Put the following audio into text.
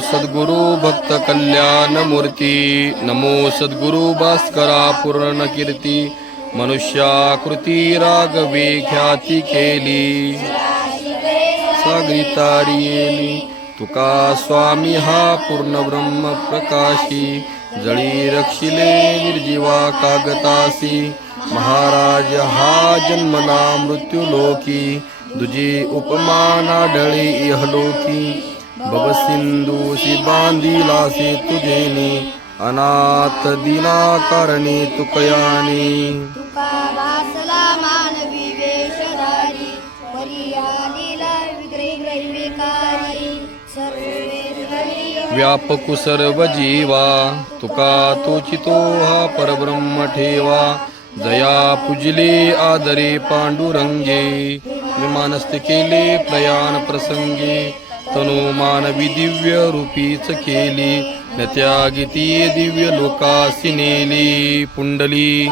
सद्गुरु भक्त कल्याण मूर्ती, नमो सद्गुरु भास्करा पूर्ण कीर्ती, मनुष्याकृती रागवे ख्याती केली, सागरी तारी येली. तुका स्वामी हा पूर्ण ब्रह्म प्रकाशी, जळी रक्षिले निर्जीवा कागतासी. महाराज हा जन्मला मृत्यू लोकी, दुजी उपमाना ढळी इहलोकी. भवसिंधूसी बांधिलासी तुझेनी, अनाथ दिना कारणी तुकयानी. तुका वासला मानवी वेशधारी, परियालीला विग्रही विकारी. व्यापकु सर्व जीवा, तुका तोचितो हा परब्रह्म ठेवा. जया पूजले आदरे पांडुरंगे, विमानस्थ केले प्रयाण प्रसंगे. तनु मानवी दिव्य रूपीच केली, न त्यागिती दिव्य लोकासी नेली. पुंडली